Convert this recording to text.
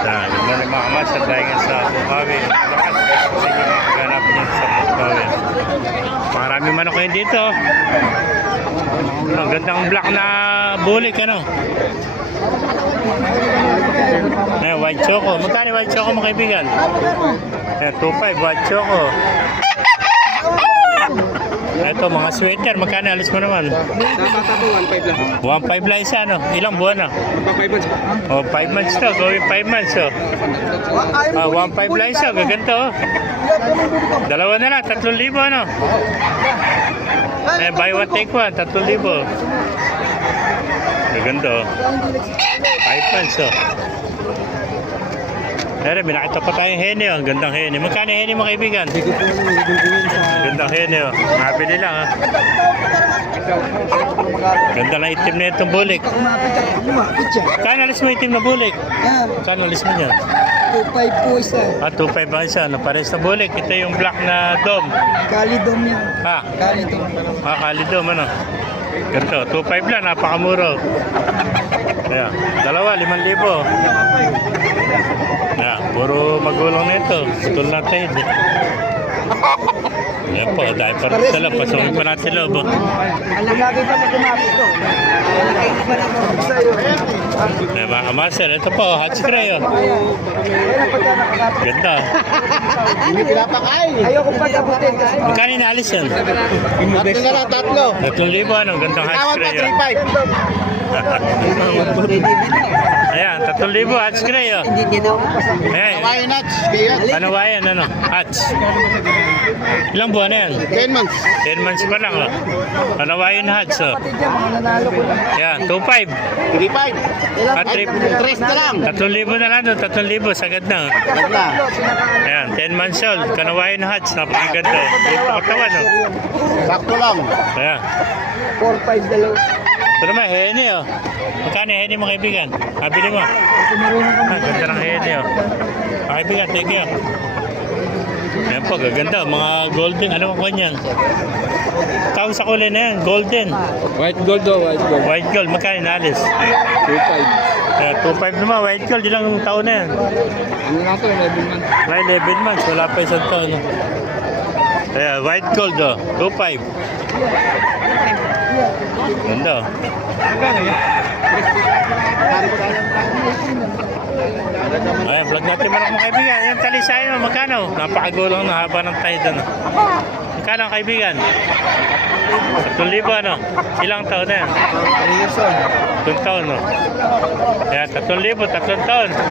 Good morning mga kamaster, tayo nga sa Bukawi. Lakas, best sa inyo mga kaganap niyo sa Bukawi. Maraming manok kayo dito. Ang gandang black na bulik, ano? Ayan, white choco. Magkano white choco mga kaibigan? Ayan, 2.5 white choco. Ito, mga sweater. Magkano alis mo naman? Dapat ako, 1.5 lang. 1.5 lang isa, no? Ilang buwan na? 5 months. Oh, 5 months to. Going 5 months, oh. 1.5 lang isa. Gaganto, oh. Dalawa na lang. 3,000, ano? Eh, buy one, take one. 3,000. Gaganto, oh. 5 months, oh. Pero, binakita pa tayong hene, oh. Gandang hene. Magkano hene, mga kaibigan? Gandang hene, oh. Mabili lang, oh. Ganda na itim na itong bulik. Kano alis mo itim na bulik? Kano alis mo niya? 2.5 po isa. 2.5 ang isa. Pares na bulik. Ito yung black na dom. Kalidom yan. Kalidom. Kalidom, ano? Ganito, 2.5 lang. Napakamuro. Ayan. Dalawa, 5,000. Ayan. Puro magulang na ito. Putol na tayo. Ayan po, dahil pa rin sila. Pasungin pa natin loob. Alam natin ka na kumapit ko. Ayan mga kamaster. Ito po, hot spray. Ganda. Hindi pinapakain. Ayoko pa taputin kasi. Magkano inaalis yan? Tatlo na lang, tatlo. 3,000, ano? Gandang hot Tawag spray. pa, 3.5. Ayan, 3,000 hot spray. Hindi niya daw. Ayan. Kawain nuts. Biyot. Ano ba yan? Ano? Hats. Ilang buwan na yan? 10 months. 10 months pa lang. Oh. Panawain hats. Oh. Kapatid yan, mga nanalo ko lang. Ayan, 2.5. 3.5. At 3 na lang. 3,000 na lang doon. 3,000. Sagad na. Oh. Ganda. Ayan, 10 months old. Kanawain hats. Napakaganda. Yung katawan. Oh. Sakto lang. Ayan. 4.5 dalaw. Ito naman, hene. Oh. Magkano hene mo kaibigan? Habili mo. Ganda ng hene. Oh. Kaibigan, take care. Ayan po, gaganda. Mga golden. Ano ang kanyan? Tawag sa kulay na yan. Golden. White gold o, white gold. White gold. Magkano inalis? 2.5. 2.5 naman. White gold. Ilang taon na yan? Ano nga to, 11 months. May 11 months. Wala pa isang taon. Ayan, white gold. Oh. 2.5. Ganda. Oh. Ayan, vlog natin mga kaibigan. Ayan, talisay mo. Magkano? Napakagulong na haba ng tayo doon. Magkano ang kaibigan? 3,000, ano? Ilang taon na yan? 3 taon, no? Ayan, 3,000, 3 taon.